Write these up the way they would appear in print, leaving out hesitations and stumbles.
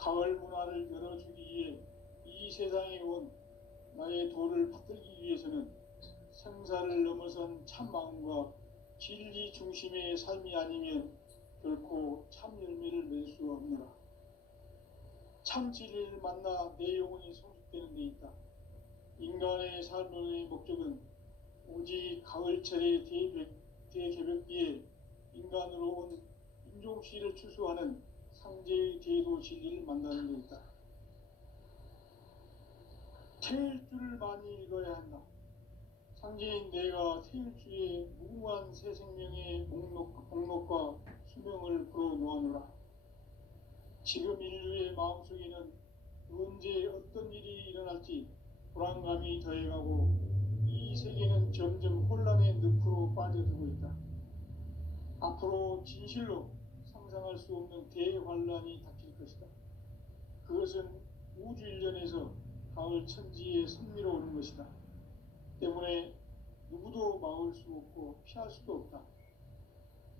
가을 문화를 열어주기 위해 이 세상에 온 나의 도를 받들기 위해서는 생사를 넘어선 참 마음과 진리 중심의 삶이 아니면 결코 참 열매를 맺을 수 없노라. 참 진리를 만나 내 영혼이 성숙되는 데 있다. 인간의 삶의 목적은 오직 가을철의 대개벽기에 인간으로 온 인종씨를 추수하는 상제의 제도 진리를 만나는 데 있다. 태일주를 많이 읽어야 한다. 상제인 내가 태일주의 무궁한 새 생명의 목록과 수명을 풀어놓아노라. 지금 인류의 마음속에는 언제 어떤 일이 일어날지 불안감이 더해가고 이 세계는 점점 혼란의 늪으로 빠져들고 있다. 앞으로 진실로 상상할 수 없는 대환란이 닥칠 것이다. 그것은 우주 일련에서 가을 천지의 섭리로 오는 것이다. 때문에 누구도 막을 수 없고 피할 수도 없다.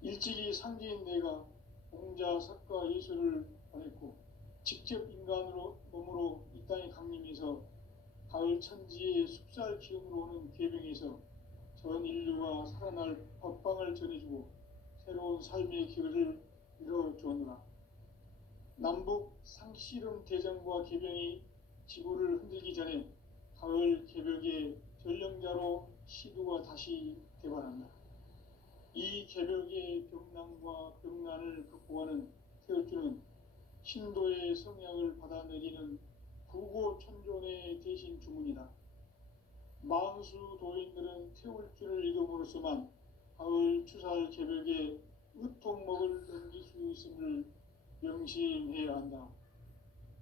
일찍이 상제인 내가 공자, 석가, 예수를 보냈고 직접 인간으로 몸으로 이 땅에 강림해서 가을 천지의 숲살 기운으로 오는 계병에서 전 인류가 살아날 법방을 전해주고 새로운 삶의 길을 열어주었노라. 남북 상씨름 대전과 계병이 지구를 흔들기 전에 가을 개벽의 전령자로 시두가 다시 대발한다. 이 개벽의 병난과 병난을 극복하는 태울주는 신도의 성약을 받아내리는 구고천존의 대신 주문이다. 망수 도인들은 태울주를 읽음으로써만 가을 추살 개벽의 으통목을 넘길 수 있음을 명심해야 한다.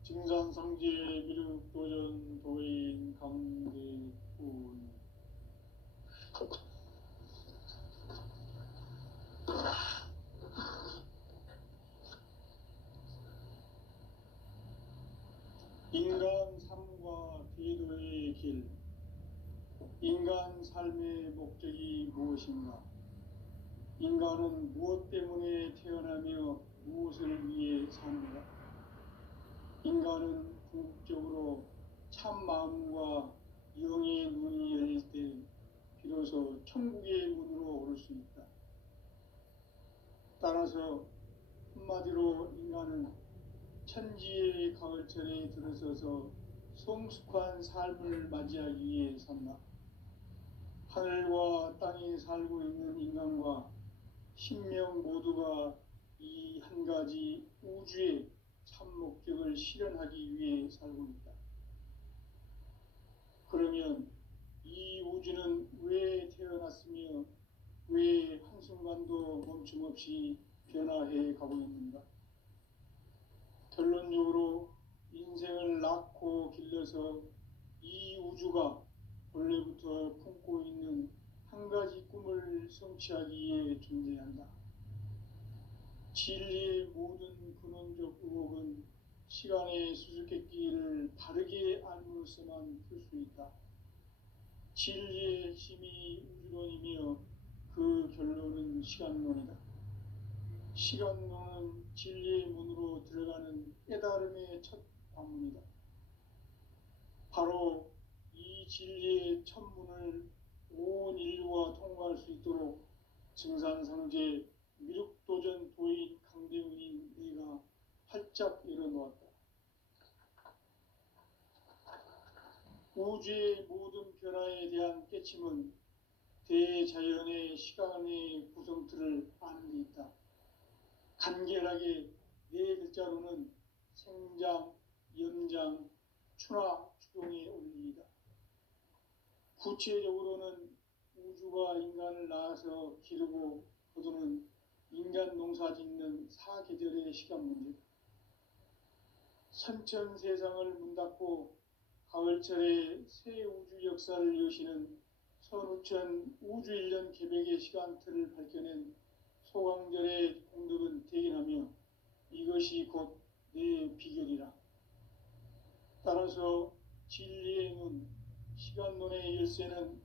증산상제 미륵도전 도인 강대군. 인간 삶과 제도의 길. 인간 삶의 목적이 무엇인가? 인간은 무엇 때문에 태어나며 무엇을 위해 사는가? 인간은 궁극적으로 참 마음과 영의 눈이 열릴 때 비로소 천국의 문으로 오를 수 있다. 따라서 한마디로 인간은 천지의 가을철에 들어서서 성숙한 삶을 맞이하기 위해 산다. 하늘과 땅에 살고 있는 인간과 신명 모두가 이 한 가지 우주의 참 목적을 실현하기 위해 살고 있다. 그러면 이 우주는 왜 태어났으며 왜 한순간도 멈춤없이 변화해 가고 있는가? 결론적으로 인생을 낳고 길러서 이 우주가 본래부터 품고 있는 한 가지 꿈을 성취하기 위해 존재한다. 진리의 모든 근원적 의혹은 시간의 수수께끼를 바르게 알므로써만 풀 수 있다. 진리의 핵심이 우주론이며 그 결론은 시간론이다. 시간론은 진리의 문으로 들어가는 깨달음의 첫 관문이다. 바로 이 진리의 첫 문을 온 인류가 통과할 수 있도록 증산상제 미륵도전 도인 강대훈인 내가 활짝 열어놓았다. 우주의 모든 변화에 대한 깨침은 대자연의 시간의 구성틀을 아는 데 있다. 간결하게 네 글자로는 생장, 연장, 추나 추동의 원리이다. 구체적으로는 우주가 인간을 낳아서 기르고 거두는 인간 농사 짓는 사계절의 시간 문제다. 선천 세상을 문 닫고 가을철에 새 우주 역사를 여시는 선우천 우주일년 개벽의 시간틀을 밝혀낸 소강절의 공덕은 대견하며 이것이 곧 내 비결이라. 따라서 진리의 눈, 시간론의 열쇠는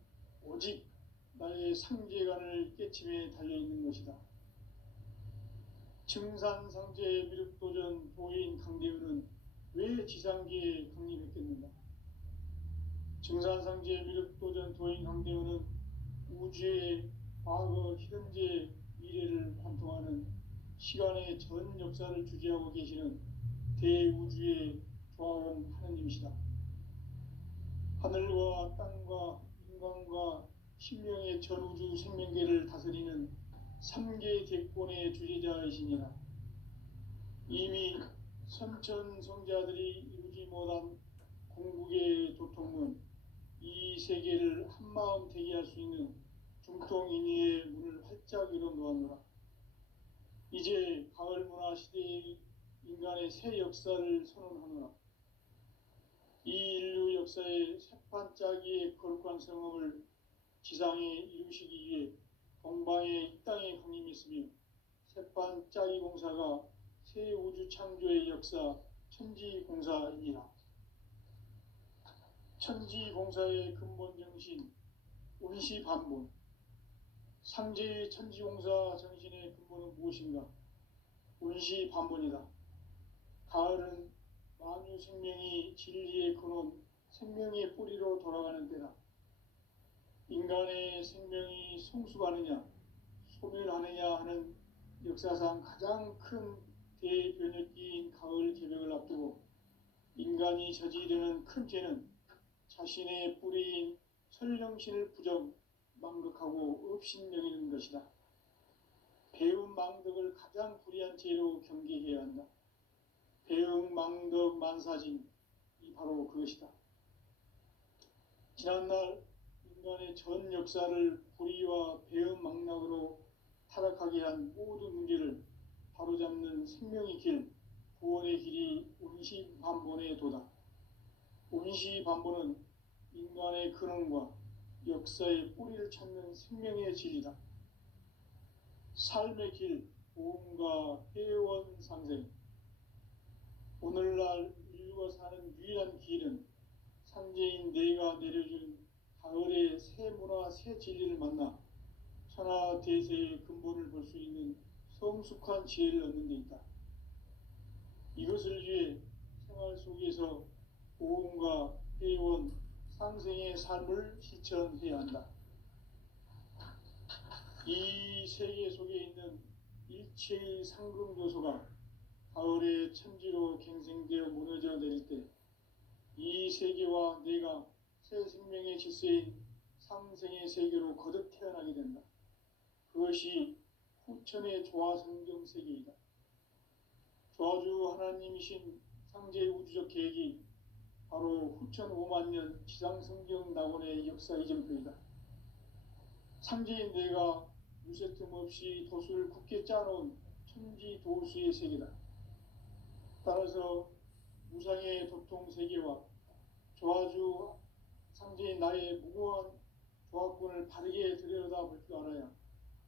오직 나의 상제관을 깨침에 달려있는 것이다. 증산상제 미륵도전 도인 강대훈은 대지상계에 강림했겠는가. 증산상제 미륵도전 도인 강대원은 우주의 과거, 현재, 미래를 관통하는 시간의 전 역사를 주재하고 계시는 대우주의 조화원 하느님이시다. 하늘과 땅과 인간과 신명의 전우주 생명계를 다스리는 삼계 대권의 주재자이시니라. 이미 선천성자들이 이루지 못한 궁극의 도통은 이 세계를 한마음 되게 할 수 있는 중통인의의 문을 활짝 열어놓았노라. 이제 가을 문화 시대의 인간의 새 역사를 선언하노라. 이 인류 역사의 새판짜기의 거룩한 성업을 지상에 이루시기 위해 동방의 이 땅에 강림했으며, 새판짜기 공사가 새 우주 창조의 역사 천지공사이니라. 천지공사의 근본 정신 운시반본. 상제의 천지공사 정신의 근본은 무엇인가? 운시반본이다. 가을은 만유 생명이 진리의 근원, 생명의 뿌리로 돌아가는 때다. 인간의 생명이 성숙하느냐, 소멸하느냐 하는 역사상 가장 큰 대변혁기인 가을 개벽을 앞두고 인간이 저지르는 큰 죄는 자신의 뿌리인 설령신을 부정, 망극하고 업신여기는 것이다. 배움 망덕을 가장 불의한 죄로 경계해야 한다. 배움 망덕 만사진, 이 바로 그것이다. 지난날 인간의 전 역사를 불의와 배움 망락으로 타락하게 한 모든 문제를 바로잡는 생명의 길, 구원의 길이 운시반본의 도다. 운시반본은 인간의 근원과 역사의 뿌리를 찾는 생명의 진리다. 삶의 길, 보험과 회원 상생. 오늘날 인류가 사는 유일한 길은 상제인 내가 내려준 가을의 새 문화, 새 진리를 만나 천하 대세의 근본을 볼 수 있는 성숙한 지혜를 얻는 데 있다. 이것을 위해 생활 속에서 보험과 회원, 상생의 삶을 실천해야 한다. 이 세계 속에 있는 일체의 상금 요소가 가을의 천지로 갱생되어 무너져 내릴 때 이 세계와 내가 새 생명의 질서인 상생의 세계로 거듭 태어나게 된다. 그것이 후천의 조화성경 세계이다. 조화주 하나님이신 상제의 우주적 계획이 바로 후천 5만 년 지상성경 낙원의 역사 이전표이다. 상제인 내가 무쇠 틈 없이 도수를 굳게 짜놓은 천지 도수의 세계다. 따라서 무상의 도통 세계와 조화주 상제인 나의 무궁한 조화권을 바르게 들여다볼 줄 알아야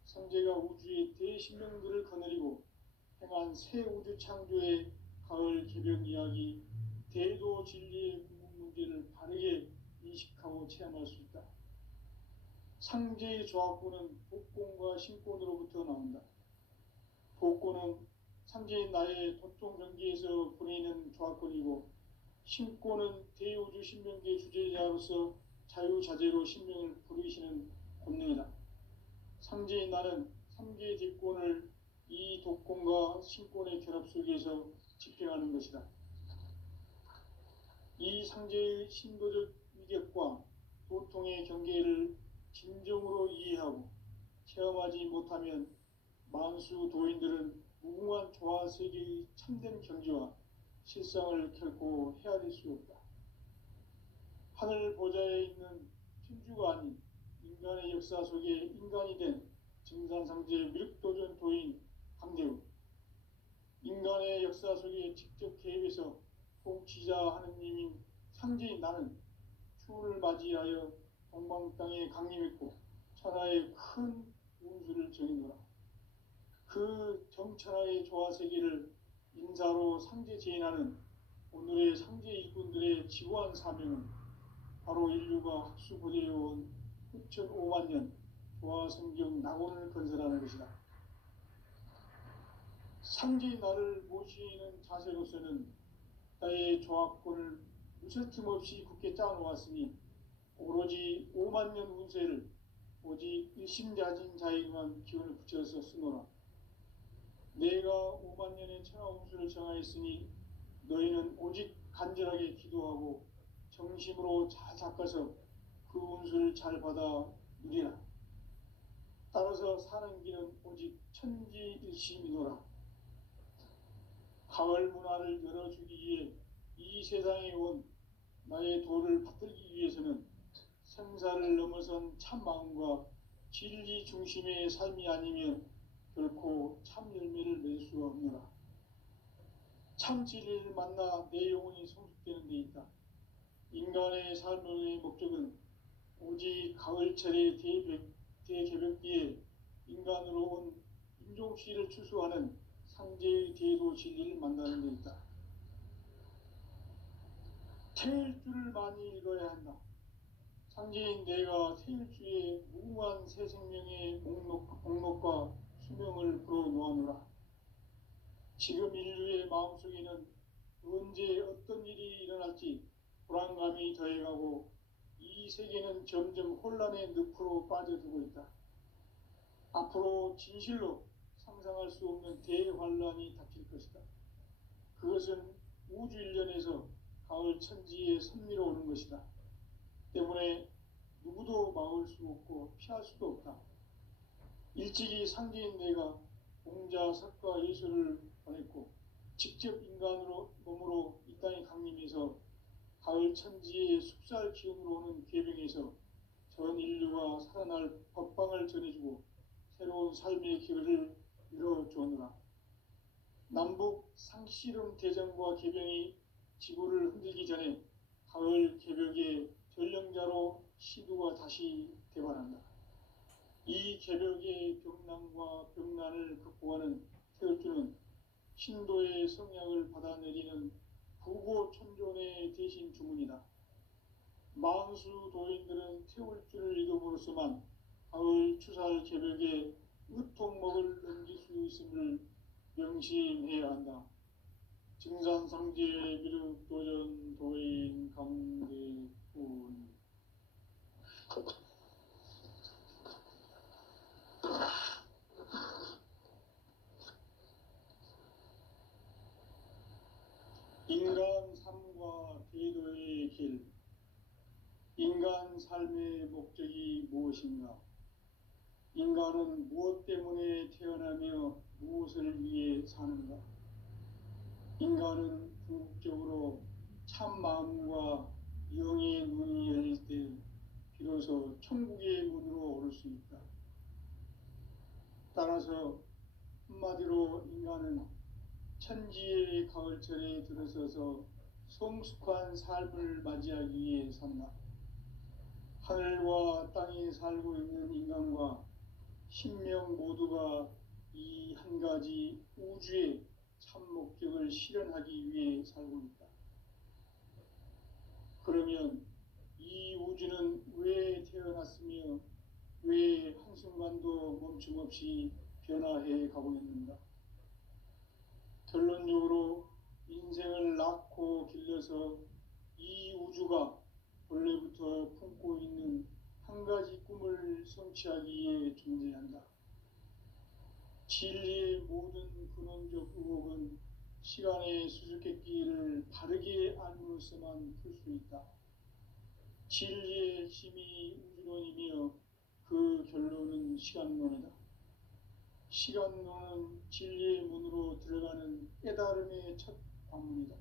상제가 우주의 대신명들을 거느리고 행한 새 우주 창조의 가을 개벽 이야기, 대도 진리의 궁극 문제를 바르게 인식하고 체험할 수 있다. 상제의 조화권은 복권과 신권으로부터 나온다. 복권은 상제인 나의 도통 경계에서 보내는 조화권이고, 신권은 대우주 신명계 주제자로서 자유자재로 신명을 부르시는 권능이다. 상제인 나는 3개의 뒷권을 이 독권과 신권의 결합 속에서 집행하는 것이다. 이 상제의 신도적 위격과 도통의 경계를 진정으로 이해하고 체험하지 못하면 만수 도인들은 무궁한 조화 세계의 참된 경지와 실상을 결코 헤아릴 수 없다. 하늘 보좌에 있는 천주가 아닌 인간의 역사 속에 인간이 된 증산상제 미륵도전 도인 강대우, 인간의 역사 속에 직접 개입해서 통치자 하느님인 상제인 나는 추운을 맞이하여 동방 땅에 강림했고 천하의 큰 운수를 정해노라. 그 정천하의 조화세계를 인사로 상제 제인하는 오늘의 상제 일꾼들의 지구한 사명은 바로 인류가 학수고대해온 후천 5만 년 조화성경 낙원을 건설하는 것이다. 상제의 나를 모시는 자세로서는 나의 조합권을 무설틈없이 굳게 짜놓았으니 오로지 5만 년 운세를 오직 일심자진 자에게만 기운을 붙여서 쓰노라. 내가 5만 년의 천하 운수를 정하였으니 너희는 오직 간절하게 기도하고 정심으로 잘 닦아서 그 운수를 잘 받아 누리라. 따라서 사는 길은 오직 천지일심이노라. 가을 문화를 열어주기 위해 이 세상에 온 나의 도를 받들기 위해서는 생사를 넘어선 참 마음과 진리 중심의 삶이 아니면 결코 참 열매를 맺을 수가 없노라. 참 진리를 만나 내 영혼이 성숙되는 데 있다. 인간의 삶의 목적은 오직 가을철의 대개벽기에 인간으로 온 인종시를 추수하는 상제의 대도 진리를 만나는 데 있다. 태일주를 많이 읽어야 한다. 상제인 내가 태일주의 무궁한 새 생명의 목록과 수명을 불어놓아노라. 지금 인류의 마음속에는 언제 어떤 일이 일어날지 불안감이 더해가고 이 세계는 점점 혼란의 늪으로 빠져들고 있다. 앞으로 진실로 상상할 수 없는 대환란이 닥칠 것이다. 그것은 우주 일련에서 가을 천지의 섭리로 오는 것이다. 때문에 누구도 막을 수 없고 피할 수도 없다. 일찍이 상제인 내가 공자, 석가, 예수를 보냈고 직접 인간으로 몸으로 이 땅에 강림해서 가을 천지의 숙살 기운으로 오는 계병에서 전 인류가 살아날 법방을 전해주고 새로운 삶의 기회를 열어주었노라. 남북 상씨름 대전과 계병이 지구를 흔들기 전에 가을 개벽의 전령자로 시두가 다시 대발한다. 이 개벽의 병난과 병난을 극복하는 태을주는 신도의 성약을 받아내리는 부고천존의 대신 주문이다. 만수 도인들은 태울주를 이름으로서만 가을 추살 개벽에 으통목을 넘길 수 있음을 명심해야 한다. 증산상제 비륵 도전 도인 강대군. 인간 삶과 대도의 길. 인간 삶의 목적이 무엇인가? 인간은 무엇 때문에 태어나며 무엇을 위해 사는가? 인간은 궁극적으로 참 마음과 영의 눈이 열릴 때 비로소 천국의 문으로 오를 수 있다. 따라서 한마디로 인간은 천지의 가을철에 들어서서 성숙한 삶을 맞이하기 위해 산다. 하늘과 땅에 살고 있는 인간과 신명 모두가 이 한 가지 우주의 참 목적을 실현하기 위해 살고 있다. 그러면 이 우주는 왜 태어났으며 왜 한순간도 멈춤없이 변화해 가고 있는가? 결론적으로 인생을 낳고 길러서 이 우주가 원래부터 품고 있는 한 가지 꿈을 성취하기 위해 존재한다. 진리의 모든 근원적 의혹은 시간의 수수께끼를 바르게 알므로서만 풀 수 있다. 진리의 힘이 우주론이며 그 결론은 시간론이다. 시간론은 진리의 문으로 들어가는 깨달음의 첫 관문이다.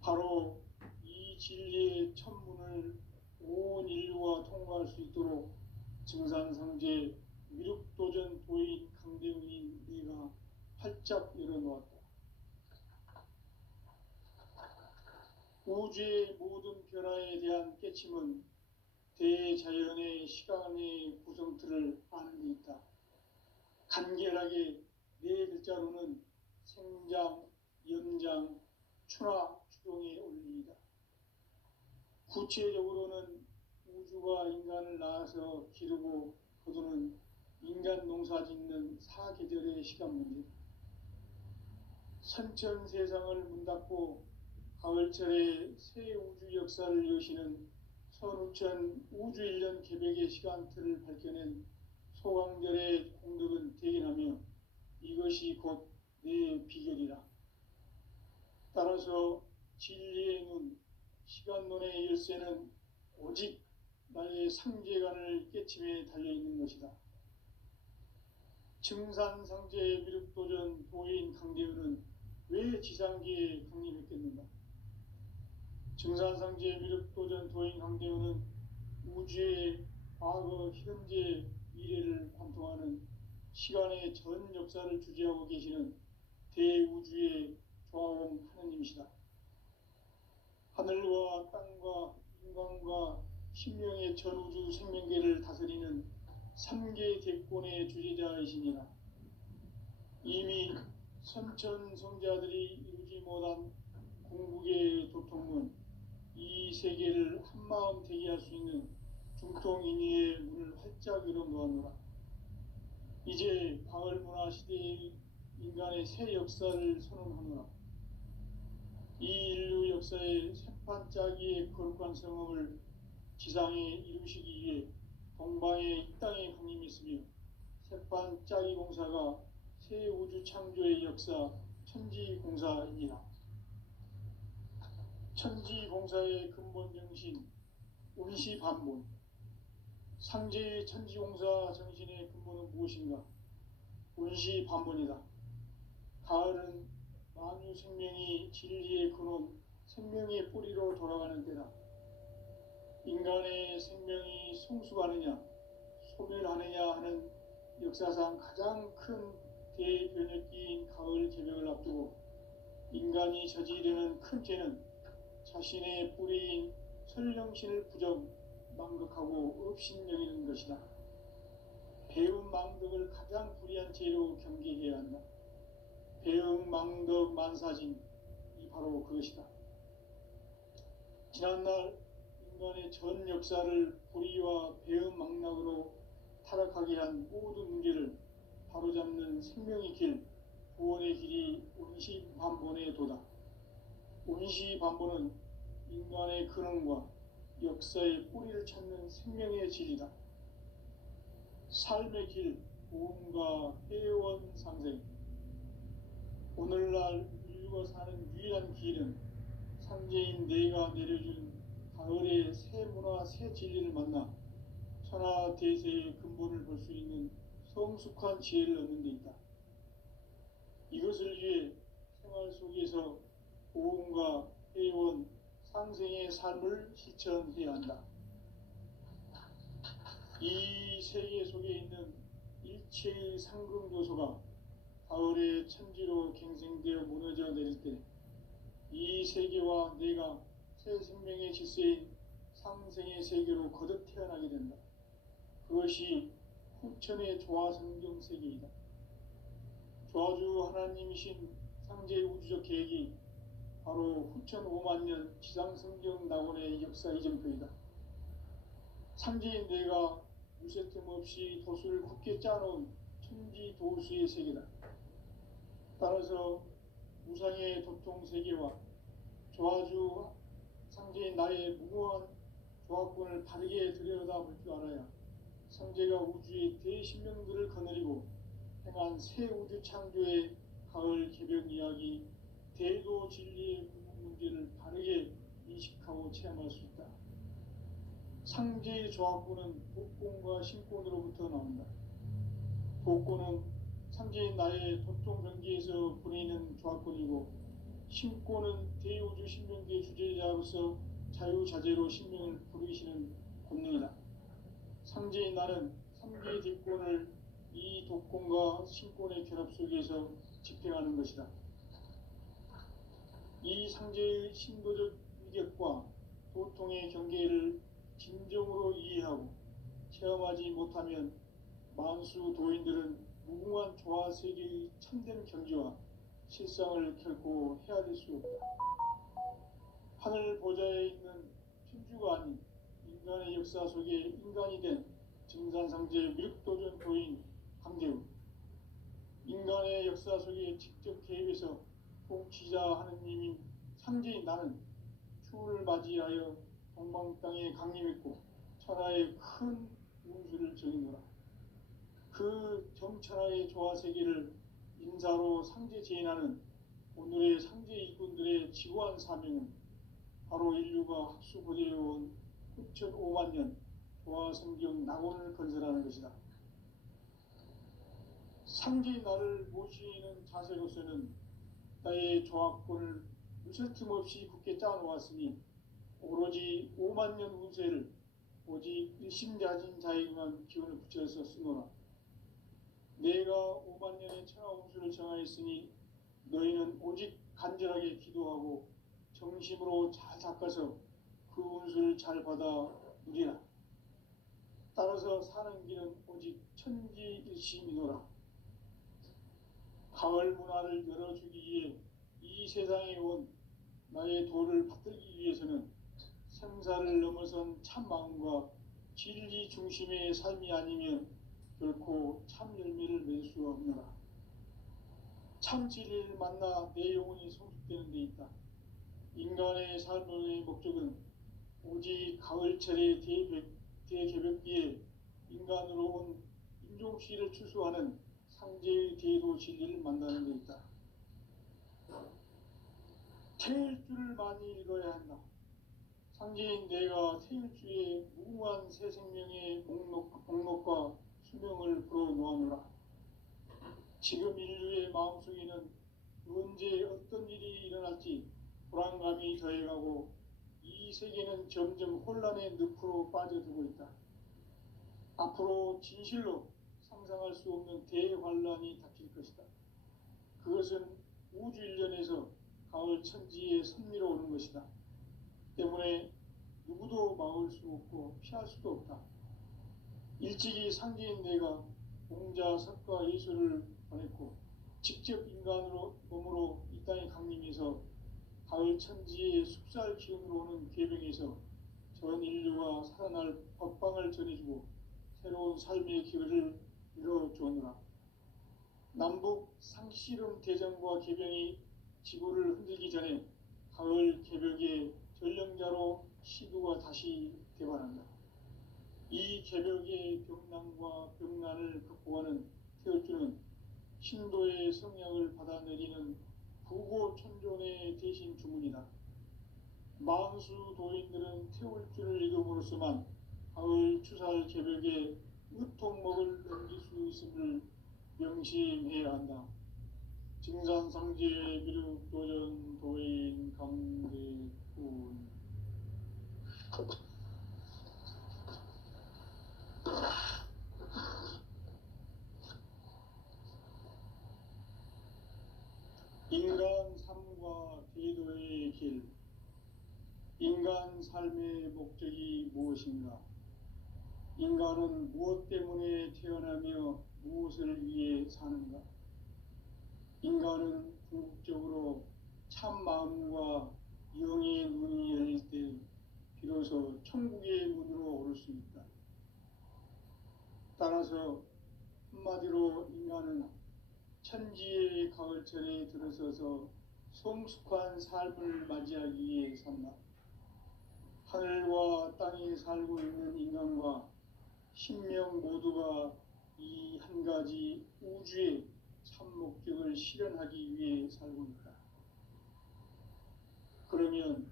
바로 이 진리의 첫 문을 온 인류가 통과할 수 있도록 증산상제 미륵도전 도인 강대훈인 네가 활짝 열어놓았다. 우주의 모든 변화에 대한 깨침은 대자연의 시간의 구성틀을 아는 데 있다. 간결하게 네 글자로는 생장, 연장, 추나 추동의 원리이다. 구체적으로는 우주가 인간을 낳아서 기르고 거두는 인간 농사 짓는 사계절의 시간 문제다. 선천 세상을 문닫고 가을철에 새 우주 역사를 여시는 선우천 우주일년 개백의 시간틀을 밝혀낸 소강절의 공덕은 대견하며 이것이 곧 내 비결이라. 따라서 진리의 눈, 시간론의 열쇠는 오직 나의 상제관을 깨침에 달려있는 것이다. 증산상제의 미륵도전 도인 강대우는 왜 지상계에 강림했겠는가? 증산상제의 미륵도전 도인 강대우는 우주의 과거, 현재, 미래를 관통하는 시간의 전 역사를 주재하고 계시는 대우주의 조화원 하느님이시다. 하늘과 땅과 인간과 신명의 전우주 생명계를 다스리는 3개 대권의 주재자이시니라. 이미 선천성자들이 이루지 못한 궁극의 도통은 이 세계를 한마음 되게 할 수 있는 중통인의의 문을 활짝 열어놓았노라. 이제 바울문화 시대의 인간의 새 역사를 선언하노라. 이 인류 역사의 새판짜기의 거룩한 성험을 지상에 이루시기 위해 동방의 이 땅에 강림했으며 새판짜기 공사가 새 우주 창조의 역사 천지공사이니라. 천지공사의 근본 정신 운시반본. 상제의 천지공사 정신의 근본은 무엇인가? 운시반본이다. 가을은 만유 생명이 진리의 근원, 생명의 뿌리로 돌아가는 때다. 인간의 생명이 성숙하느냐, 소멸하느냐 하는 역사상 가장 큰 대변혁기인 가을 개벽을 앞두고 인간이 저지르는 큰 죄는 자신의 뿌리인 설령신을 부정, 망극하고 업신여기는 것이다. 배움 망덕을 가장 불의한 죄로 경계해야 한다. 배움 망덕 만사진이 바로 그것이다. 지난날 인간의 전 역사를 불의와 배움 망락으로 타락하게 한 모든 문제를 바로잡는 생명의 길, 구원의 길이 운시반본의 도다. 운시반본은 인간의 근원과 역사의 뿌리를 찾는 생명의 질이다. 삶의 길, 보험과 회원 상생. 오늘날 인류가 사는 유일한 길은 상제인 내가 내려준 가을의 새 문화, 새 진리를 만나 천하 대세의 근본을 볼 수 있는 성숙한 지혜를 얻는 데 있다. 이것을 위해 생활 속에서 보험과 회원, 상생의 삶을 실천해야 한다. 이 세계 속에 있는 일체의 상금 요소가 가을의 천지로 갱생되어 무너져 내릴 때 이 세계와 내가 새 생명의 질서인 상생의 세계로 거듭 태어나게 된다. 그것이 후천의 조화성경 세계이다. 조화주 하나님이신 상제의 우주적 계획이 바로 후천 5만 년 지상성경 낙원의 역사 이정표이다. 상제인 내가 무쇠틈 없이 도수를 굳게 짜놓은 천지 도수의 세계다. 따라서 무상의 도통 세계와 조화주 상제인 나의 무모한 조합권을 바르게 들여다볼 줄 알아야 상제가 우주의 대신명들을 거느리고 행한 새 우주 창조의 가을 개벽 이야기, 대도 진리의 구분 문제를 바르게 인식하고 체험할 수 있다. 상제의 조합권은 복권과 신권으로부터 나온다. 복권은 상제인 나의 도통 경계에서 보내는 조합권이고, 신권은 대우주 신명계의 주제자로서 자유자재로 신명을 부르시는 권능이다. 상제인 나는 3개의 뒷권을 이 독권과 신권의 결합 속에서 집행하는 것이다. 이 상제의 신도적 위력과 도통의 경계를 진정으로 이해하고 체험하지 못하면 만수 도인들은 무궁한 조화세계의 참된 경지와 실상을 결코 헤아릴 수 없다. 하늘 보좌에 있는 천주가 아닌 인간의 역사 속에 인간이 된 증산상제 미륵도전 도인 강대우. 인간의 역사 속에 직접 개입해서 복지자 하느님인 상제인 나는 추운을 맞이하여 동방 땅에 강림했고 천하의 큰 운수를 정의노라. 그 정천하의 조화세계를 인사로 상제 제인하는 오늘의 상제 일꾼들의 지구한 사명은 바로 인류가 학수고대해온 9,500만 년 조화성경 낙원을 건설하는 것이다. 상제의 나를 모시는 자세로서는 나의 조합권을 무슨 틈없이 굳게 짜놓았으니 오로지 5만 년 운세를 오직 일심자진 자에게만 기운을 붙여서 쓰노라. 내가 5만 년의 천하 운수를 정하였으니 너희는 오직 간절하게 기도하고 정심으로 잘 닦아서 그 운수를 잘 받아 누리라. 따라서 사는 길은 오직 천지일심이노라. 가을 문화를 열어주기 위해 이 세상에 온 나의 도를 받들기 위해서는 생사를 넘어선 참 마음과 진리 중심의 삶이 아니면 결코 참 열매를 맺을 수 없노라. 참 진리를 만나 내 영혼이 성숙되는 데 있다. 인간의 삶의 목적은 오직 가을철의 대개벽기에 인간으로 온 인종씨를 추수하는 상제의 대도 진리를 만나는 데 있다. 태일주를 많이 읽어야 한다. 상제인 내가 태일주의 무궁한 새 생명의 목록과 수명을 불어놓아노라. 지금 인류의 마음속에는 언제 어떤 일이 일어날지 불안감이 더해가고 이 세계는 점점 혼란의 늪으로 빠져들고 있다. 앞으로 진실로 상상할 수 없는 대환란이 닥칠 것이다. 그것은 우주 일련에서 가을 천지에 선미로 오는 것이다. 때문에 누구도 막을 수 없고 피할 수도 없다. 일찍이 상제인 내가 공자, 석가, 예수를 보냈고 직접 인간으로 몸으로 이 땅에 강림해서 가을 천지의 숲살 기운으로 오는 계병에서 전 인류가 살아날 법방을 전해주고 새로운 삶의 기회를 이뤄주오느라. 남북 상씨름 대전과 계병이 지구를 흔들기 전에 가을 개벽의 전령자로 시두가 다시 개발한다. 이 개벽의 병난과 병난을 극복하는 태울주는 신도의 성약을 받아내리는 부고천존의 대신 주문이다. 만수 도인들은 태울주를 읽음으로써만 가을 추살 개벽에 으통먹을 넘길 수 있음을 명심해야 한다. 증산상제 미륵도전 도인 강대군. 인간 삶과 대도의 길. 인간 삶의 목적이 무엇인가? 인간은 무엇 때문에 태어나며 무엇을 위해 사는가? 인간은 궁극적으로 참 마음과 영의 눈이 열릴 때 비로소 천국의 문으로 오를 수 있다. 따라서 한마디로 인간은 천지의 가을철에 들어서서 성숙한 삶을 맞이하기 위해 산다. 하늘과 땅에 살고 있는 인간과 신명 모두가 이 한 가지 우주의 참 목적을 실현하기 위해 살고 있다. 그러면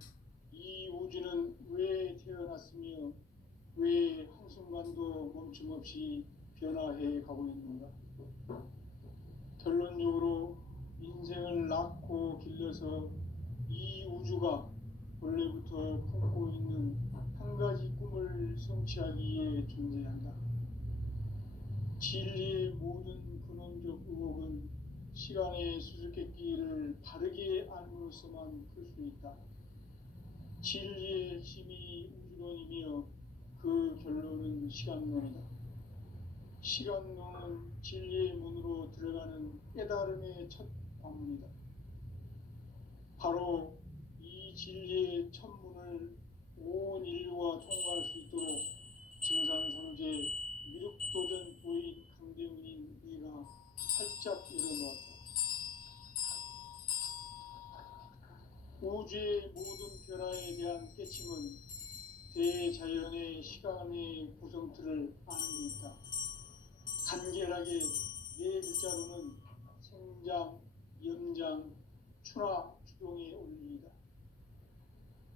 이 우주는 왜 태어났으며 왜 한순간도 멈춤없이 변화해 가고 있는가? 결론적으로 인생을 낳고 길러서 이 우주가 원래부터 품고 있는 한 가지 꿈을 성취하기 위해 존재한다. 진리의 모든 근원적 의혹은 시간의 수수께끼를 바르게 알므로서만 풀 수 있다. 진리의 힘이 우주론이며 그 결론은 시간론이다. 시간론은 진리의 문으로 들어가는 깨달음의 첫 관문이다. 바로 이 진리의 첫 문을 온 인류가 통과할 수 있도록 증산상제 미륵도전 도인 강대훈인 네가 활짝 열어놓았다. 우주의 모든 변화에 대한 깨침은 대자연의 시간의 구성틀을 아는 데 있다. 간결하게 네 글자로는 생장, 연장, 추나 추동의 원리이다.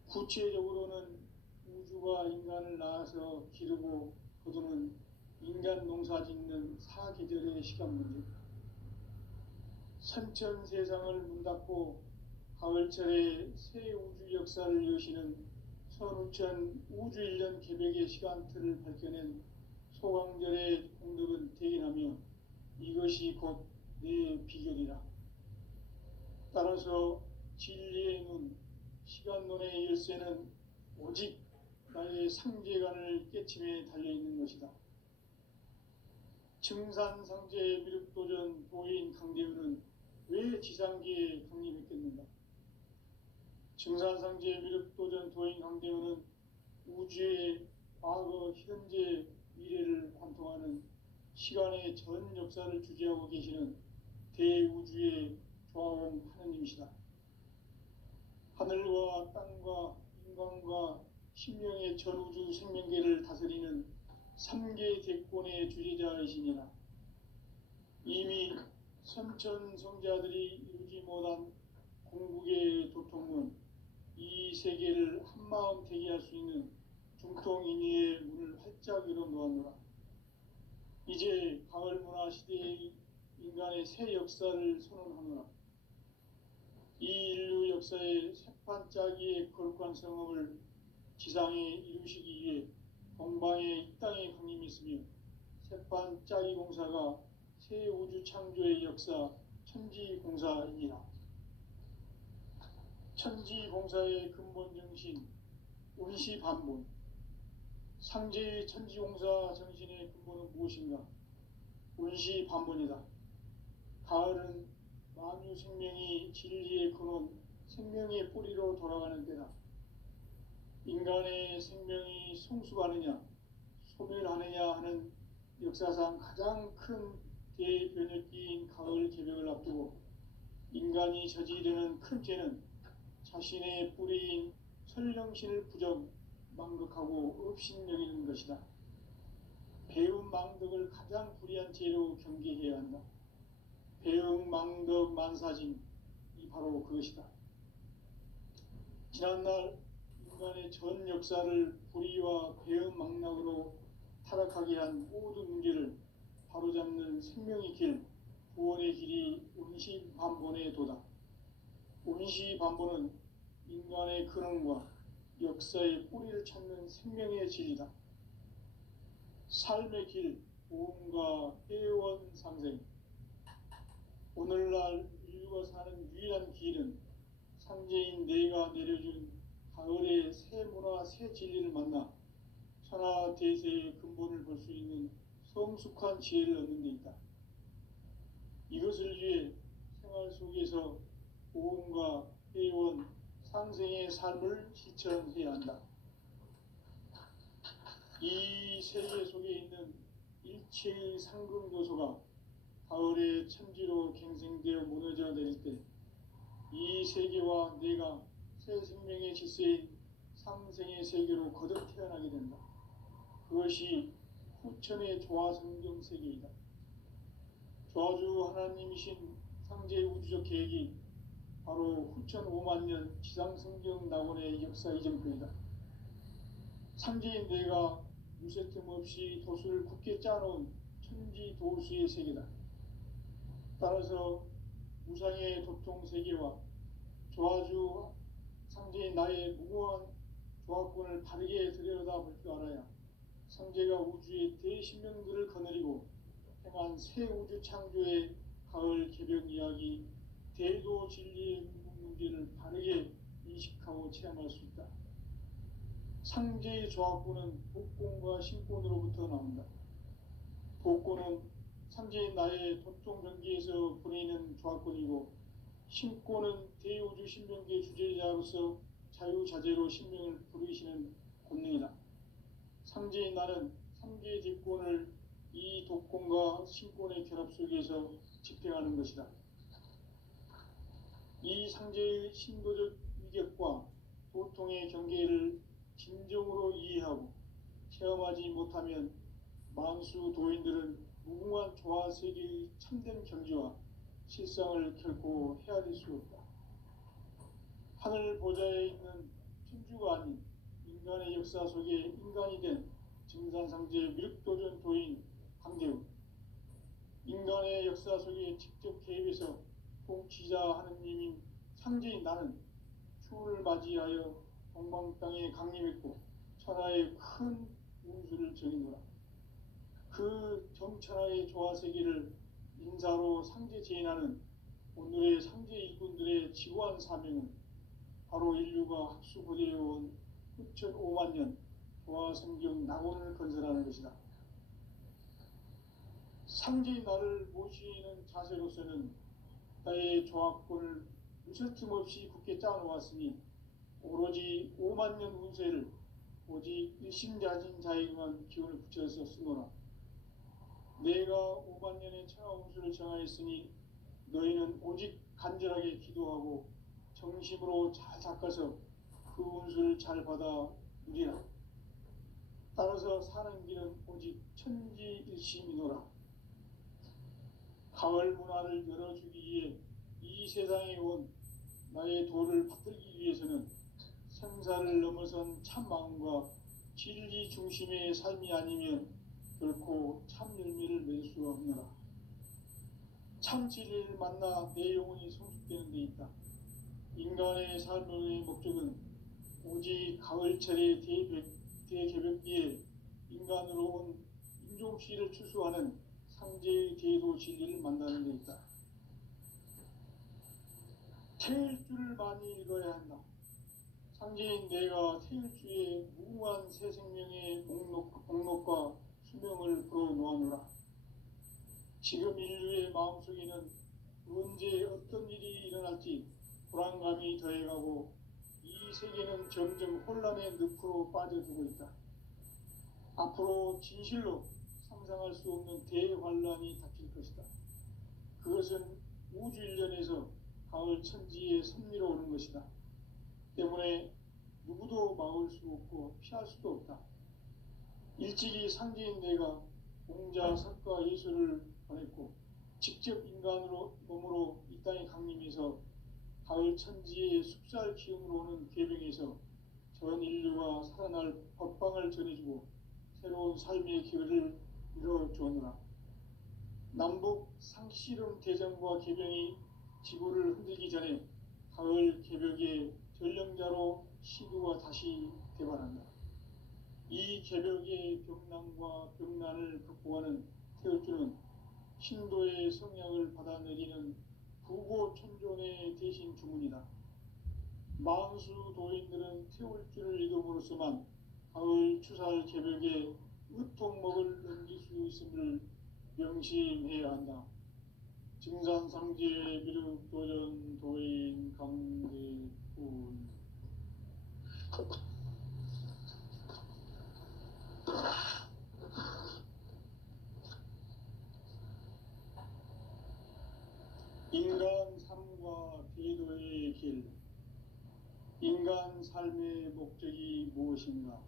구체적으로는 우주가 인간을 낳아서 기르고 거두는 인간 농사 짓는 사계절의 시간 문제, 선천 세상을 문 닫고 가을철에 새 우주 역사를 여시는 선우천 우주 1년 개벽의 시간틀을 밝혀낸 소강절의 공덕은 대인하며 이것이 곧 내 비결이라. 따라서 진리의 눈, 시간론의 열쇠는 오직 나의 상제관을 깨침에 달려있는 것이다. 증산상제 미륵도전 도인 강대우는 왜 지상계에 강림했겠는가? 증산상제 미륵도전 도인 강대우는 우주의 과거, 현재, 미래를 관통하는 시간의 전 역사를 주재하고 계시는 대우주의 조화원 하느님이시다. 하늘과 땅과 인간과 신명의 전우주 생명계를 다스리는 3계 대권의 주재자이시니라. 이미 선천성자들이 이루지 못한 공국의 도통은 이 세계를 한마음 되게 할 수 있는 중통인의의 문을 활짝 열어 놓았노라. 이제 가을 문화 시대의 인간의 새 역사를 선언하노라. 이 인류 역사의 새판짜기의 거룩한 성업을 지상에 이루시기 위해 동방의 이 땅에 강림했으며 새판짜기 공사가 새 우주 창조의 역사 천지공사이니라. 천지공사의 근본 정신 운시반본, 상제의 천지공사 정신의 근본은 무엇인가? 운시반본이다. 가을은 만유 생명이 진리의 근원, 생명의 뿌리로 돌아가는 때다. 인간의 생명이 성숙하느냐, 소멸하느냐 하는 역사상 가장 큰 대변혁기인 가을 개벽을 앞두고 인간이 저지르는 큰 죄는 자신의 뿌리인 설령신을 부정, 망극하고 업신여기는 것이다. 배움 망덕을 가장 불의한 죄로 경계해야 한다. 배움 망덕 만사짐이 바로 그것이다. 지난날 인간의 전 역사를 불의와 배움 망락으로 타락하게 한 모든 문제를 바로잡는 생명의 길, 구원의 길이 운시반본의 도다. 운시반본은 인간의 근원과 역사의 뿌리를 찾는 생명의 진리다. 삶의 길, 보험과 회원 상생. 오늘날 인류가 사는 유일한 길은 상제인 내가 내려준 가을의 새 문화, 새 진리를 만나 천하 대세의 근본을 볼 수 있는 성숙한 지혜를 얻는 데 있다. 이것을 위해 생활 속에서 보험과 회원, 상생의 삶을 실천해야 한다. 이 세계 속에 있는 일체의 상금요소가 가을의 천지로 갱생되어 무너져 내릴 때 이 세계와 내가 새 생명의 질서인 상생의 세계로 거듭 태어나게 된다. 그것이 후천의 조화성경 세계이다. 조화주 하나님이신 상제의 우주적 계획이 바로 후천 5만 년 지상성경 낙원의 역사 이전표이다. 상제인 내가 무쇠틈 없이 도수를 굳게 짜놓은 천지 도수의 세계다. 따라서 무상의 도통 세계와 조화주 상제인 나의 무궁한 조화권을 바르게 들여다볼 줄 알아야 상제가 우주의 대신명들을 거느리고 행한 새 우주 창조의 가을 개벽 이야기, 대도 진리의 문제를 바르게 인식하고 체험할 수 있다. 상제의 조화권은 복권과 신권으로부터 나온다. 복권은 상제인 나의 도통 경계에서 보내는 조화권이고, 신권은 대우주 신명계 주제자로서 자유자재로 신명을 부르시는 권능이다. 상제인 나는 3개 뒷권을 이 독권과 신권의 결합 속에서 집행하는 것이다. 이 상제의 신도적 위계 운동의 경계를 진정으로 이해하고 체험하지 못하면 만수 도인들은 무궁한 조화 세계의 참된 경지와 실상을 결코 헤아릴 수 없다. 하늘 보좌에 있는 천주가 아닌 인간의 역사 속에 인간이 된 증산상제 미륵도전 도인 강대우, 인간의 역사 속에 직접 개입해서 통치자 하느님인 상제인 나는 추를 맞이하여 동방 땅에 강림했고 천하의 큰 운수를 정의노라. 그 정천하의 조화세계를 인사로 상제 제인하는 오늘의 상제 일꾼들의 지고한 사명은 바로 인류가 학수고대해온 후천 5만 년 조화성경 낙원을 건설하는 것이다. 상제인 나를 모시는 자세로서는 나의 조합권을 무설틈 없이 굳게 짜놓았으니 오로지 5만 년 운세를 오직 일심자진 자에게만 기운을 붙여서 쓰노라. 내가 5만 년의 천하 운수를 정하였으니 너희는 오직 간절하게 기도하고 정심으로 잘 닦아서 그 운수를 잘 받아 누리라. 따라서 사는 길은 오직 천지일심이노라. 가을 문화를 열어주기 위해 이 세상에 온 나의 도를 받들기 위해서는 생사를 넘어선 참 마음과 진리 중심의 삶이 아니면 결코 참 열매를 맺을 수가 없노라. 참 진리를 만나 내 영혼이 성숙되는 데 있다. 인간의 삶의 목적은 오직 가을철의 대개벽기에 인간으로 온 인종씨를 추수하는 상제의 대도 진리를 만나는 데 있다. 태일주를 많이 읽어야 한다. 상제인 내가 태일주의 무궁한 새 생명의 목록과 수명을 풀어놓아노라. 지금 인류의 마음속에는 언제 어떤 일이 일어날지 불안감이 더해가고 이 세계는 점점 혼란의 늪으로 빠져들고 있다. 앞으로 진실로 상상할 수 없는 대환란이 닥칠 것이다. 그것은 우주 일련에서 가을 천지에 섭리로 오는 것이다. 때문에 누구도 막을 수 없고 피할 수도 없다. 일찍이 상제인 내가 공자, 석가, 예수를 보냈고 직접 인간으로 몸으로 이 땅에 강림해서 가을 천지의 숲살 기운으로 오는 계병에서 전 인류가 살아날 법방을 전해주고 새로운 삶의 기회를 이뤄주었노라. 남북 상씨름 대전과 계병이 지구를 흔들기 전에 가을 개벽의 전령자로 시구가 다시 개발한다. 이 개벽의 병난과 병난을 극복하는 태울주는 신도의 성약을 받아내리는 부고천존의 대신 주문이다. 만수 도인들은 태울주를 읽음으로써만 가을 추살 개벽에 으통먹을 넘길 수 있음을 명심해야 한다. 증산상제 미륵도전 도인 강대훈. 인간 삶과 대도의 길. 인간 삶의 목적이 무엇인가?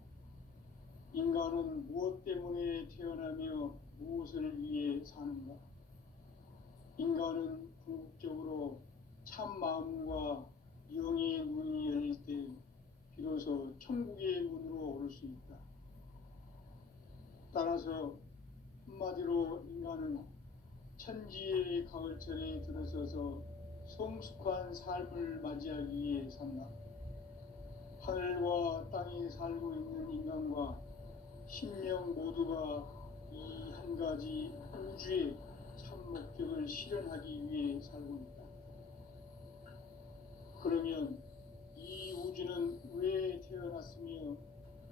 인간은 무엇 때문에 태어나며 무엇을 위해 사는가? 인간은 궁극적으로 참 마음과 영의 눈이 열릴 때 비로소 천국의 문으로 오를 수 있다. 따라서 한마디로 인간은 천지의 가을철에 들어서서 성숙한 삶을 맞이하기 위해 산다. 하늘과 땅에 살고 있는 인간과 신명 모두가 이 한 가지 우주의 참 목적을 실현하기 위해 살고 있다. 그러면 이 우주는 왜 태어났으며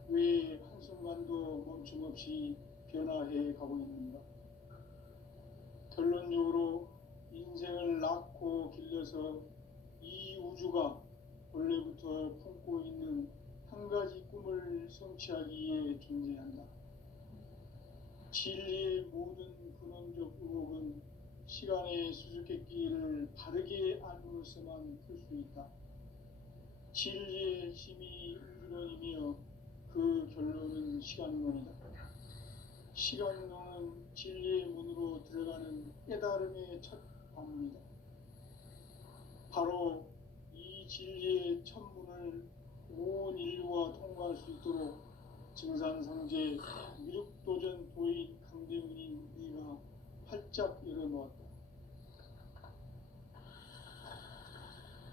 왜 한순간도 멈춤없이 변화해 가고 있는가? 결론적으로 인생을 낳고 길러서 이 우주가 원래부터 품고 있는 한 가지 꿈을 성취하기 위해 존재한다. 진리의 모든 근원적 의혹은 시간의 수수께끼를 바르게 알므로서만 풀 수 있다. 진리의 힘이 우주론이며 그 결론은 시간론이다. 시간론은 진리의 문으로 들어가는 깨달음의 첫 관문이다. 바로 이 진리의 첫 문을 온 인류가 통과할 수 있도록 증산상제 미륵도전 도인 강대문인 네가 활짝 열어놓았다.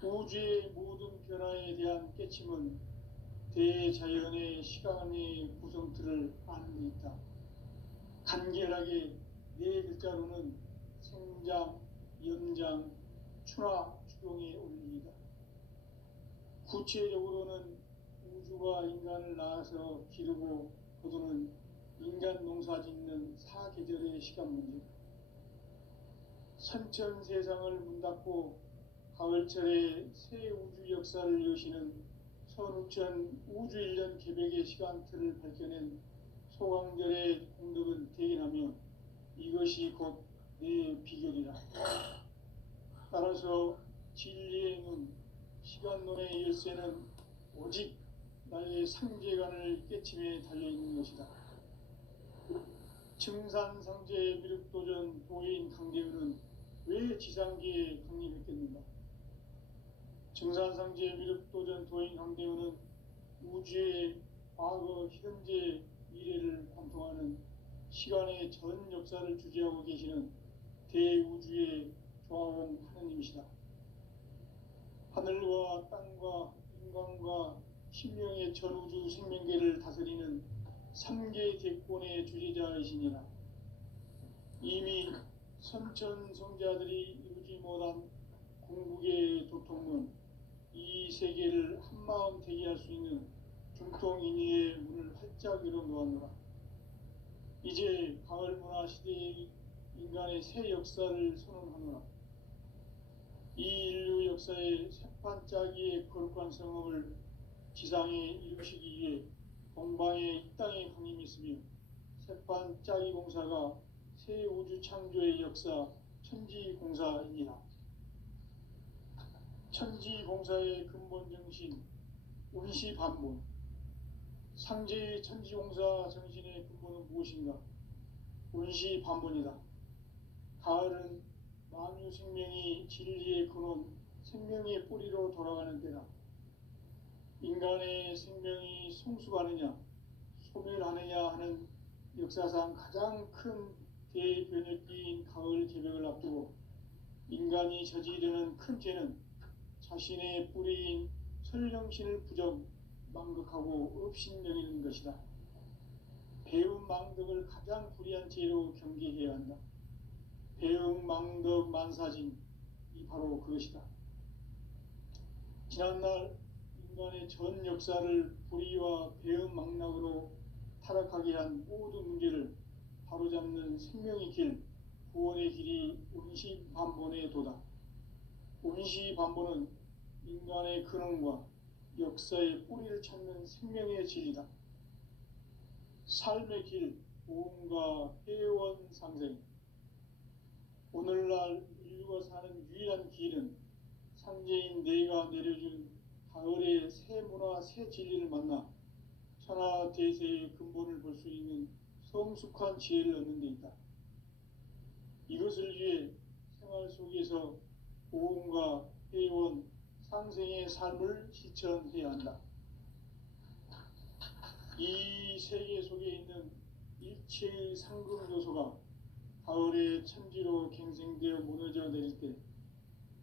우주의 모든 변화에 대한 깨침은 대자연의 시간의 구성틀을 아는 데 있다. 간결하게 네 글자로는 생장, 연장, 추나 추동의 원리이다. 구체적으로는 우주가 인간을 낳아서 기르고 거두는 인간 농사 짓는 사계절의 시간 문제다. 선천 세상을 문 닫고 가을철에 새 우주 역사를 여시는 선우천 우주 1년 개백의 시간틀을 밝혀낸 소강절의 공덕은 대견하며 이것이 곧 내 비결이라. 따라서 진리의 문, 시간론의 열쇠는 오직 나의 상제관을 깨침에 달려있는 것이다. 증산상제 미륵도전 도인 강대은은 왜 지상계에 강림했겠는가? 증산상제 미륵도전 도인 강대은은 우주의 과거, 현재, 미래를 관통하는 시간의 전 역사를 주재하고 계시는 대우주의 조화원 하느님이시다. 하늘과 땅과 인간과 신명의 전우주 생명계를 다스리는 3개 대권의 주재자이시니라. 이미 선천 성자들이 이루지 못한 궁극의 도통문, 이 세계를 한마음 되게 할 수 있는 중통인의의 문을 활짝 열어놓았노라. 이제 가을 문화 시대의 인간의 새 역사를 선언하노라. 이 인류 역사의 새판짜기의 거룩한 성업을 지상에 이루시기 위해 동방의 이 땅에 강림했으며 새판짜기 공사가 새 우주 창조의 역사 천지공사이니라. 천지공사의 근본 정신 운시반본, 상제의 천지공사 정신의 근본은 무엇인가? 운시반본이다. 가을은 만유 생명이 진리의 근원, 생명의 뿌리로 돌아가는 때다. 인간의 생명이 성숙하느냐, 소멸하느냐 하는 역사상 가장 큰 대변혁기인 가을 개벽을 앞두고 인간이 저지르는 큰 죄는 자신의 뿌리인 설령신을 부정, 망극하고 업신여기는 것이다. 배움 망덕을 가장 불의한 죄로 경계해야 한다. 배움 망덕 만사진, 이 바로 그것이다. 지난날 인간의 전 역사를 불의와 배움 망락으로 타락하게 한 모든 문제를 바로잡는 생명의 길, 구원의 길이 운시반본의 도다. 운시반본은 인간의 근원과 역사의 뿌리를 찾는 생명의 진리다. 삶의 길, 보험과 회원 상생. 오늘날 인류가 사는 유일한 길은 상제인 내가 내려준 가을의 새 문화, 새 진리를 만나 천하대세의 근본을 볼 수 있는 성숙한 지혜를 얻는 데 있다. 이것을 위해 생활 속에서 보험과 회원, 상생의 삶을 실천해야 한다. 이 세계 속에 있는 일체의 상급 요소가 가을의 천지로 갱생되어 무너져 내릴 때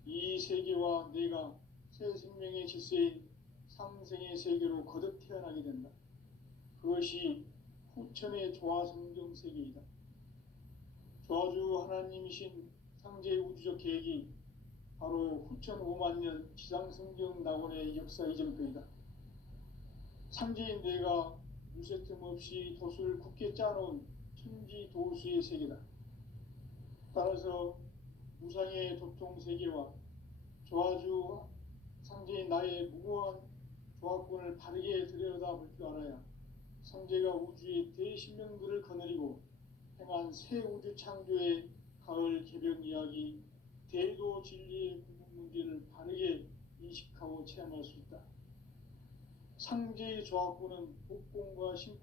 이 세계와 내가 새 생명의 질서인 상생의 세계로 거듭 태어나게 된다. 그것이 후천의 조화성경 세계이다. 조화주 하나님이신 상제 우주적 계획이 바로 후천 5만년 지상성경 낙원의 역사 이전표이다. 상제인 내가 무쇠 틈 없이 도수를 굳게 짜놓은 천지 도수의 세계다. 따라서 무상의 도통 세계와 조화주 상제인 나의 무고한 조화권을 바르게 들여다볼 줄 알아야 상제가 우주의 대신명들을 거느리고 행한 새 우주 창조의 가을 개벽 이야기, 대도 진리의 궁극 문제를 바르게 인식하고 체험할 수 있다. 상제의 조합부는 복공과 심